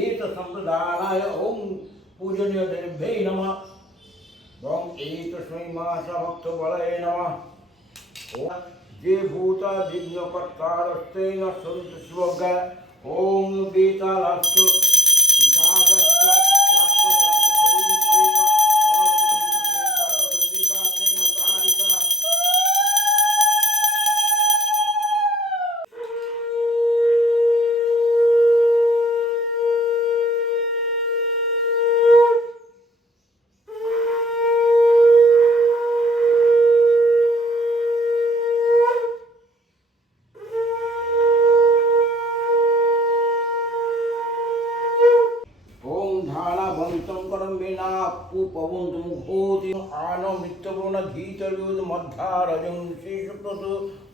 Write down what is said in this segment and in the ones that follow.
एतत्सम्प्रदानाय ओम पूजनीय देवभ्यै नमः। ओम एतस्मै महाभक्तबलये नमः। ओम जे भूता दिव्यकर्तारस्तेन सन्तु शिवज्ञ ओम बेतालस्तु विशाखस्तु लाक्षस्तु सलीमश्रीपा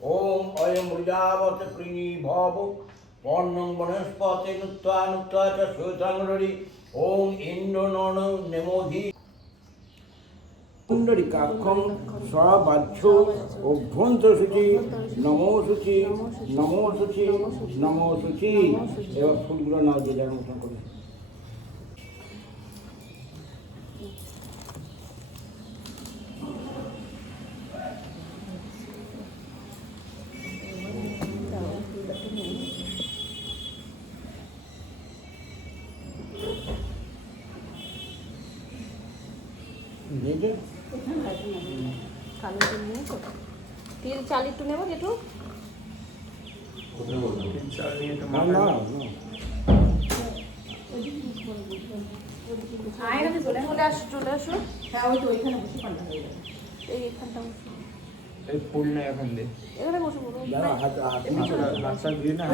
ओम अयं मृजावत प्रिणी भव वर्णं वनस्पति नुत्वा नुत्वा च श्वेतांगरी ओम इंद्र नन नेमोधि पुंडरीकाक्षं स्वाबाच्छो अभ्यन्तरशुचि नमो शुचि नमो शुचि नमो शुचि एवं फूलগুলো নাও যে যার মতন করে তিল চাল একটু নেবো যেটু চলে আসো হ্যাঁ ওই তো ওইখানে বসে পাল্টা হয়ে যাবে এইখানটা এই ফুল না এখন দে এখানে বসে পড়ো হাতটা দিয়ে না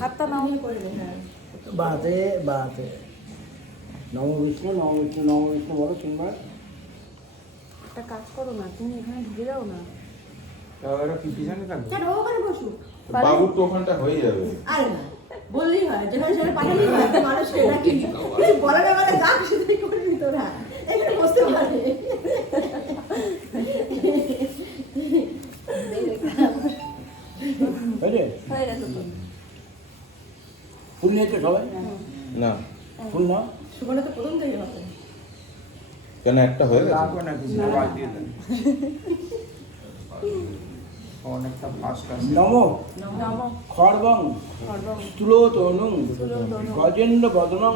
হাতটা নাও করে দে হ্যাঁ বাদে বাদে নমো বিষ্ণু নমো বিষ্ণু নমো বিষ্ণু বলো তিনবার। একটা কাজ করো না তুমি এখানে ঢুকে যাও না তাহলে কি পিছনে থাকবে চলো ওখানে বসো বাবুর তো ওখানটা হয়ে যাবে আরে না বললেই হয় যেখানে সেখানে পাঠালেই হয় একটা মানুষ সেটা কি এই বলাটা মানে যা কিছু তুই করে দিত না এখানে বসতে পারে ফুল নিয়েছে সবাই না ফুল না সুবর্ণ তো প্রথম থেকে হবে কেন একটা হয়ে গেছে লাগবে না কিছু বাদ দিয়ে দেন অনেকটা ফাস্ট আছে নমো নমো খড়বং খড়বং স্থূলতনুং গজেন্দ্র বদনং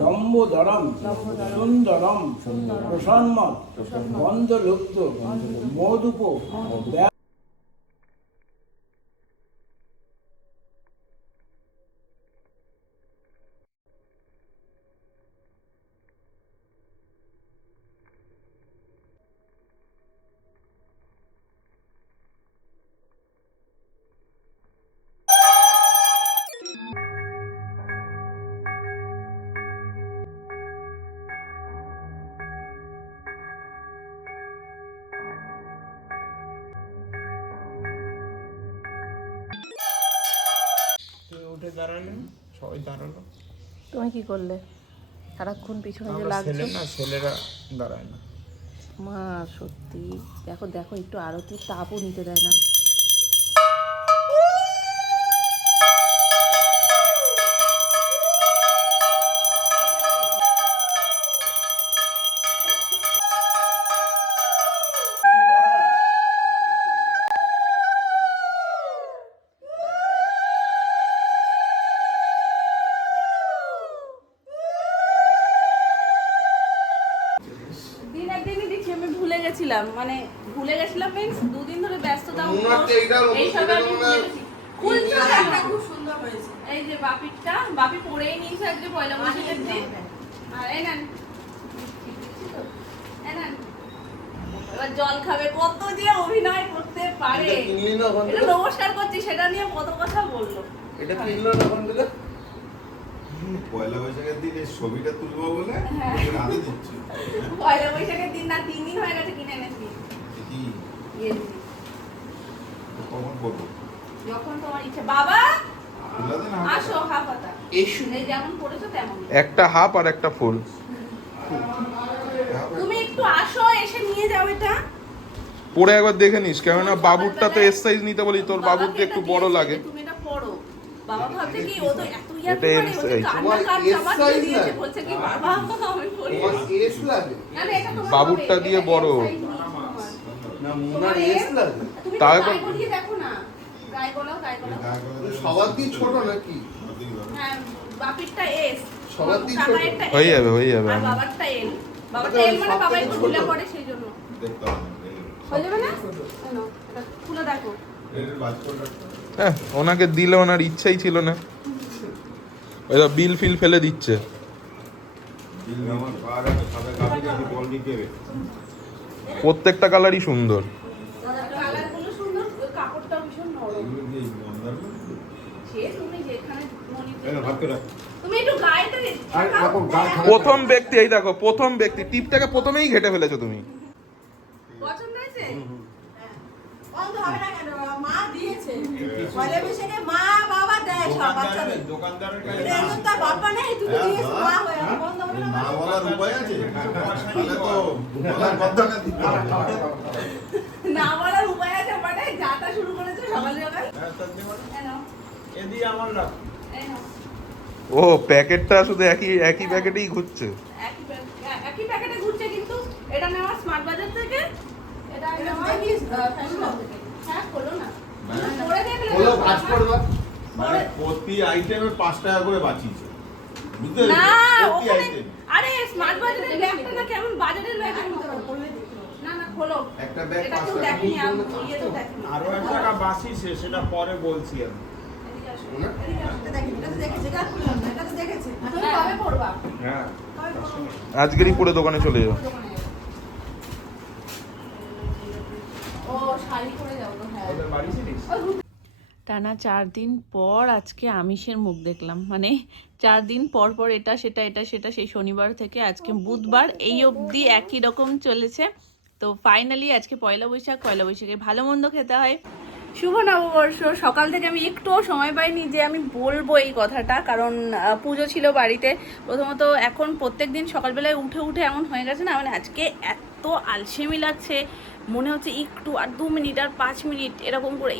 লম্বোদরম সুন্দরম প্রসন্মৎ গন্ধলুপ্ত মধুপ উঠে দাঁড়ালেন সবাই দাঁড়ালো তুমি কি করলে সারাক্ষণ পিছনে যে আমরা লাগছে ছেলে না ছেলেরা দাঁড়ায় না মা সত্যি দেখো দেখো একটু আরতির তাপও নিতে দেয় না মানে ভুলে গেছিলাম মিন্স দুদিন ধরে ব্যস্ততা এই সব আমি ভুলে গেছি খুব সুন্দর হয়েছে এই যে বাপিটা বাপি পরেই নিয়েছে আজকে পয়লা বৈশাখের দিন আর এই নেন এবার জল খাবে কত যে অভিনয় করতে পারে এটা নমস্কার করছি সেটা নিয়ে কত কথা বললো এটা কিনলো না কোন দিলে পয়লা বৈশাখের দিন এই ছবিটা তুলবো বলে রাতে দিচ্ছি পয়লা বৈশাখের দিন না 3 দিন হয়ে গেছে কিনে এনেছি কি ইয়েস কখন করবো যখন তোমার ইচ্ছা বাবা তুলা দেন আসো হাফাতা এসু এই যেমন পড়েছো তেমন একটা হাফ আর একটা ফুল তুমি একটু আসো এসে নিয়ে যাও এটা পরে একবার দেখে নিস কেননা বাবুরটা তো এস সাইজ নিতে বলি তোর বাবুরটা একটু বড় লাগে তুমি এটা পড়ো বাবা ভাবছে কি ও তো এত ইয়ার এটা মানে ও size। কান্না কাট জামা দিয়ে দিয়েছে বলছে কি বাবা আমি পরি এস লাগে না না এটা তোমার বাবুরটা হবে, দিয়ে এটা বড়। size নেই তোমার। না তোমার এস লাগে তুমি তো তাই তো- গায়ে গলিয়ে দেখো না গায়ে গলাও সবার কি ছোট নাকি হ্যাঁ বাপিরটা এস সবার দিক ছোট। কাকায়েরটা S, হয়ে যাবে, হয়ে যাবে। আর বাবারটা এল বাবারটা এল মানে বাবা একটু ঢিলা পড়ে সেই জন্য দেখতে হবে হয়ে যাবে না না এটা খুলে দেখো এর বাদ করে হ্যাঁ, ওনাকে দিলে ওনার ইচ্ছাই ছিল না। ওই তো বিল ফিল ফেলে দিচ্ছে। দিল আমার পার আছে সাদা কাপড়ে আমি বল দিতে হবে প্রত্যেকটা কালারই সুন্দর। কালারগুলো সুন্দর ওই কাপড়টাও ভীষণ নরম এগুলো দিয়ে মন্দার সে তুমি যেখানে এই না ভাত করে তুমি একটু গায়েতে আর এখন গায়ে প্রথম ব্যক্তি, এই দেখো প্রথম ব্যক্তি, টিপটাকে প্রথমেই ঘেটে ফেলেছো তুমি। পছন্দ হয়েছে বন্ধ হবে না কেন? মা দিয়েছে। পয়লা বৈশাখে মা বাবা দেয় সব বাচ্চাদের। দোকানদারের এটা একদম তার বাবা নেই, তুমি দিয়েছো মা হয়ে। বন্ধ হবে না মা কেন? বলার উপায় আছে তাহলে তো বলার বদলে দিতে হবে না বলার উপায় আছে মানে যাতা শুরু করেছে সকাল সকাল এই নাও, এদি আমার রাখ এই নাও। ও প্যাকেটটা শুধু একই প্যাকেটেই ঘুরছে। একই প্যাকেটে ঘুরছে কিন্তু এটা নেওয়া স্মার্ট বাজার থেকে এটা নেওয়া কি ফ্যাশন থেকে হ্যাঁ খোলো না পরে দেখলে হলো ভাজ করবা মানে প্রতি আইটেমে 5 টাকা করে বাঁচিয়েছে বুঝতে না প্রতি ওখানে আইটেম আরে স্মার্ট বাজারের ব্যাগটা না কেমন বাজারের ব্যাগের মতো না না খোলো একটা ব্যাগ এটা 5 কেউ টাকা দেখেনি আমি ইয়ে তো দেখেনি আরো 1 টাকা বাঁচিয়েছে, সেটা পরে বলছি আমি। এদিকে আসো। এটা দেখি, এটা তো দেখেছে, এটা খুললাম না, এটা তো দেখেছে। তুমি কবে পড়বা হ্যাঁ কবে করবো? আজকেরই পুরো দোকানে চলে যাও। দোকানে যাবো। ও শাড়ি পরে যাবো তো হ্যাঁ ওদের বাড়ি ছিলিস? টানা 4 দিন পর আজকে আমিষের মুখ দেখলাম মানে 4 দিন পর পর এটা সেটা সেই শনিবার থেকে আজকে বুধবার এই অবধি একই রকম চলেছে। তো ফাইনালি আজকে পয়লা বৈশাখে ভালো মন্দ খেতে হয়। শুভ নববর্ষ। সকাল থেকে আমি একটুও সময় পাইনি যে আমি বলবো এই কথাটা, কারণ পুজো ছিল বাড়িতে। প্রথমত এখন প্রত্যেক দিন সকালবেলায় উঠে এমন হয়ে গেছে না, মানে আজকে এত আলসেমি লাগছে, মনে হচ্ছে একটু আর 2 মিনিট আর 5 মিনিট এরকম করে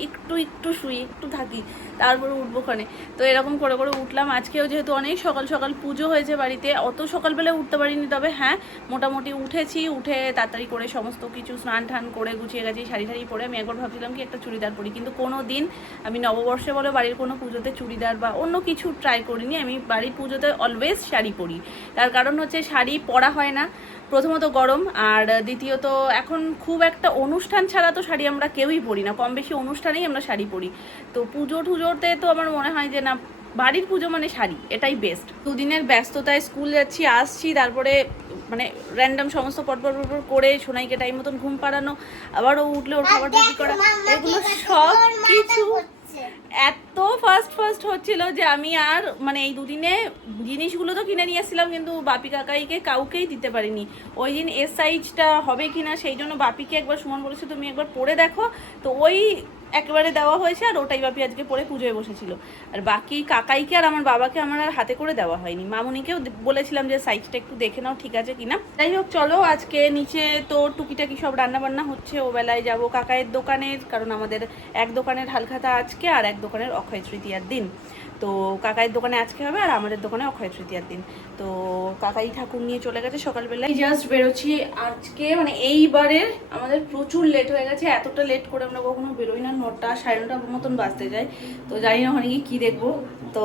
একটু শুই একটু থাকি তারপরে উঠবো ওখানে। তো এরকম করে উঠলাম। আজকেও যেহেতু অনেক সকাল পুজো হয়েছে বাড়িতে, অত সকালবেলা উঠতে পারিনি, তবে হ্যাঁ মোটামুটি উঠে তাড়াতাড়ি করে সমস্ত কিছু স্নান টান করে গুছিয়ে গেছি, শাড়ি পরে আমি একবার ভাবছিলাম কি একটা চুড়িদার পরি, কিন্তু কোনো দিন আমি নববর্ষে বলো বাড়ির কোনো পুজোতে চুড়িদার বা অন্য কিছু ট্রাই করিনি। আমি বাড়ির পুজোতে অলওয়েজ শাড়ি পরি। তার কারণ হচ্ছে শাড়ি পরা হয় না, প্রথমত গরম, আর দ্বিতীয়ত এখন খুব একটা অনুষ্ঠান ছাড়া তো শাড়ি আমরা কেউই পরি না, কম বেশি অনুষ্ঠানেই আমরা শাড়ি পরি। তো পুজোতে তো আমার মনে হয় যে না, বাড়ির পুজো মানে শাড়ি, এটাই বেস্ট। 2 দিনের ব্যস্ততায় স্কুল যাচ্ছি আসছি, তারপরে মানে র্যান্ডম সমস্ত পরপর করে সোনাইকে টাইম মতন ঘুম পাড়ানো, আবারও উঠলে ওর খাবার রেডি করা, এগুলো সব কিছু এত ফাস্ট হচ্ছিল যে আমি আর মানে এই 2 দিনে জিনিসগুলো তো কিনে নিয়ে এসেছিলাম, কিন্তু বাপি কাকাইকে কাউকেই দিতে পারিনি। ওই দিন এস সাইজটা হবে কিনা সেই জন্য বাপিকে একবার সুমন বলেছে তুমি একবার পরে দেখো, তো ওই একেবারে দেওয়া হয়েছে, আর ওটাই বাপি আজকে পরে পুজোয় বসেছিল। আর বাকি কাকাইকে আর আমার বাবাকে আমার আর হাতে করে দেওয়া হয়নি। মামুনিকেও বলেছিলাম যে সাইজটা একটু দেখে নাও ঠিক আছে কিনা। যাই হোক চলো, আজকে নিচে তো টুকিটাকি সব রান্নাবান্না হচ্ছে, ও বেলায় যাবো কাকাইয়ের দোকানে, কারণ আমাদের এক দোকানের হালখাতা আজকে আর এক দোকানের অক্ষয় তৃতীয়ার দিন। তো কাকাইয়ের দোকানে আজকে হবে আর আমাদের দোকানে অক্ষয় তৃতীয়ার দিন। তো কাকাই ঠাকুর নিয়ে চলে গেছে সকালবেলায়, জাস্ট বেরোচ্ছি আজকে। মানে এইবারের আমাদের প্রচুর লেট হয়ে গেছে, এতটা লেট করে আমরা কখনো বেরোই না, 9টা সাড়ে 9টার মতন বাজতে যায়। তো জানি না ওখানে গিয়ে কী দেখবো, তো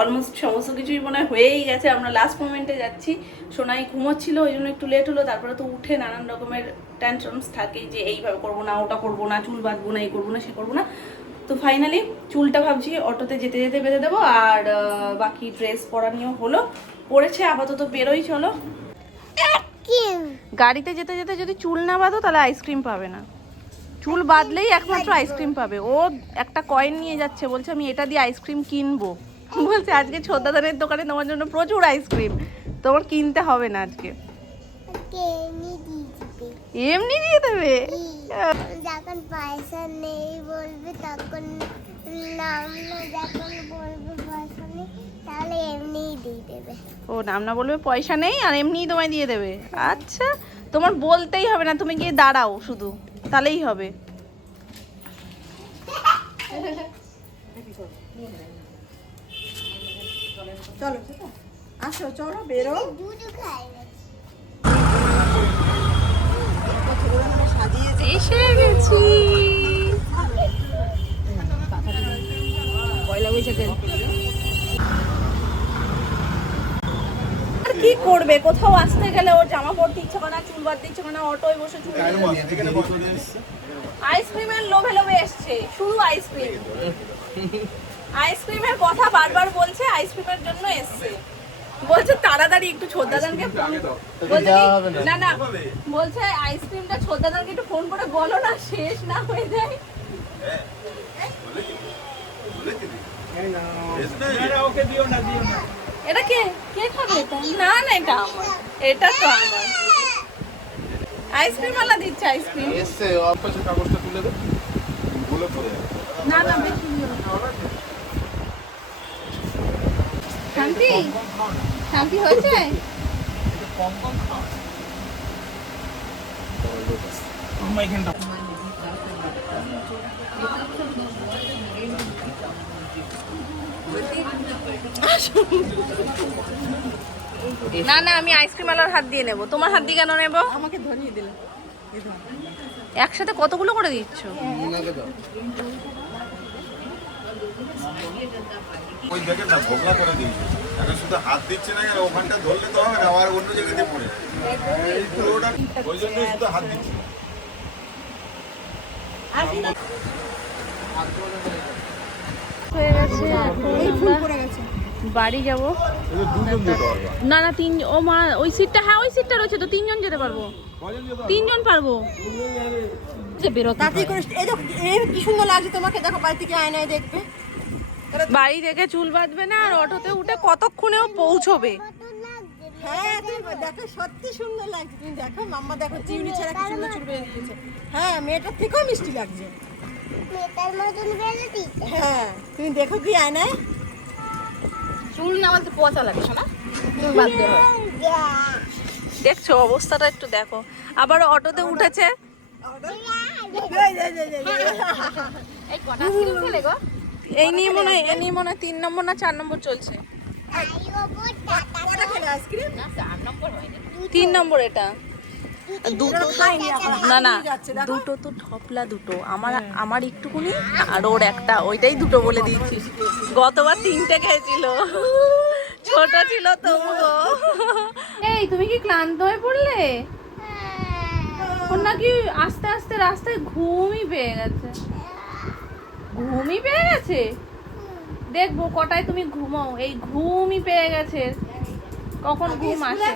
অলমোস্ট সমস্ত কিছুই মনে হয় হয়েই গেছে, আমরা লাস্ট মোমেন্টে যাচ্ছি। সোনাই ঘুমোচ্ছিল ওই জন্য একটু লেট হলো, তারপরে তো উঠে নানান রকমের টেনশনস থাকে যে এইভাবে করবো না, ওটা করবো না, চুল বাঁধবো না, এই করবো না, সে করবো না। তো ফাইনালি চুলটা ভাবছি অটোতে যেতে বেঁধে দেবো, আর বাকি ড্রেস পরা নিয়েও হলো, পরেছে আপাতত বেরোই। চলো, গাড়িতে যেতে যদি চুল না বাঁধো তাহলে আইসক্রিম পাবে না, চুল বাঁধলেই একমাত্র আইসক্রিম পাবে। ও একটা কয়েন নিয়ে যাচ্ছে, বলছে আমি এটা দিয়ে আইসক্রিম কিনবো, বলছে আজকে ছোটদাদানের দোকানে তোমার জন্য প্রচুর আইসক্রিম, তোমার কিনতে হবে না আজকে, এমনি দিয়ে দেবে। যখন পয়সা নেই বলবে তখন নাম না, যখন বলবে পয়সা নেই তাহলে এমনিই দিয়ে দেবে। ও নাম না বলবে পয়সা নেই আর এমনিই তোমায় দিয়ে দেবে। আচ্ছা, তোমার বলতেই হবে না, তুমি গিয়ে দাঁড়াও শুধু, তাহলেই হবে। চলো আসো, চলো বেরো। দুধ খাই সাজিয়েছে এসে গেছি। পয়লা বৈশাখের। আর কি করবে, কোথাও আসতে গেলে ওর জামা পরতে ইচ্ছে করে না, চুল বাঁধতে ইচ্ছে করে না, অটোয় বসে চুল আইসক্রিমের লোভে লোভে এসছে, শুধু আইসক্রিম। আইসক্রিমের কথা বারবার বলছে, আইসক্রিমের জন্য এসছে। বলছে তাড়াতাড়ি একটু ছোটদাদানকে ফোন, বলছে কি- না না বলছে আইসক্রিমটা ছোটদাদানকে একটু ফোন করে বলো না, শেষ না হয়ে যায়। ওকে দিও না, দিও না। এটা কে কে খাবে এটা? না না এটা আমার, এটা তো আমার। আইসক্রিম वाला দিচ্ছে আইসক্রিম। এসছে অল্পসে কাগজটা তুলে দে। বলে পড়ে না না বেশি দিও না। শান্তি শান্তি হয়েছে? আমার এখানটা না না আমি আইসক্রিম আলার হাত দিয়ে নেব, তোমার হাত দিয়ে কেন নেব? আমাকে ধরিয়ে দিলে। একসাথে কতগুলো করে দিচ্ছ? ওই দেখেন না ভোগলা করে দিয়েছে, এখন শুধু হাত দিচ্ছে না, ওখানটা ধরলে তো হবে না, আবার অন্য জায়গাতে পড়ে এই পুরোটা, ওই জন্যই শুধু হাত দিচ্ছে। হয়ে গেছে, এখন আমরা বাড়ি যাব। না না তিন, ও মা ওই সিটটা, হ্যাঁ ওই সিটটা রয়েছে তো, তিনজন যেতে পারবো, তিনজন পারবো। যে বেরোতে তাড়াতাড়ি করে এই দেখো, এই কি সুন্দর লাগছে তোমাকে, দেখো বাড়ি থেকে আয়নায় দেখবে। বাড়ি থেকে চুল বাঁধবে না, আর অটোতে উঠে কতক্ষণেও পৌঁছবে। হ্যাঁ তুমি দেখো সত্যি সুন্দর লাগছে, তুমি দেখো মাম্মা দেখো চিউনি ছাড়া কি সুন্দর চুল বেঁধে দিয়েছে। হ্যাঁ মেয়েটার থেকেও মিষ্টি লাগছে। মেটার মতন বেলে দিতে হ্যাঁ তুমি দেখো কি আয়নায়। চুল না বলতে পচা লাগে শোনা, চুল বাঁধতে হয়। দেখছো অবস্থাটা একটু দেখো। আবার অটোতে উঠেছে। এই নিয়ে মনে হয় 3 নম্বর না 4 নম্বর চলছে। কটা খেলে আইসক্রিম? 3 নম্বর এটা। দুটো খাইনি এখন, না না হারিয়ে যাচ্ছে, দেখো। দুটো তো ঠপলা দুটো, আমার একটুকুনি আর ওর একটা, ওইটাই দুটো বলে দিয়েছি। গতবার 3টে খেয়েছিল, ছোট ছিল তবুও। এই তুমি কি ক্লান্ত হয়ে পড়লে? ওর নাকি আস্তে আস্তে রাস্তায় ঘুমই পেয়ে গেছে। ঘুমই পেয়ে গেছে, দেখবো কটায় তুমি ঘুমাও। এই ঘুমই পেয়ে গেছে, কখন ঘুম আসে।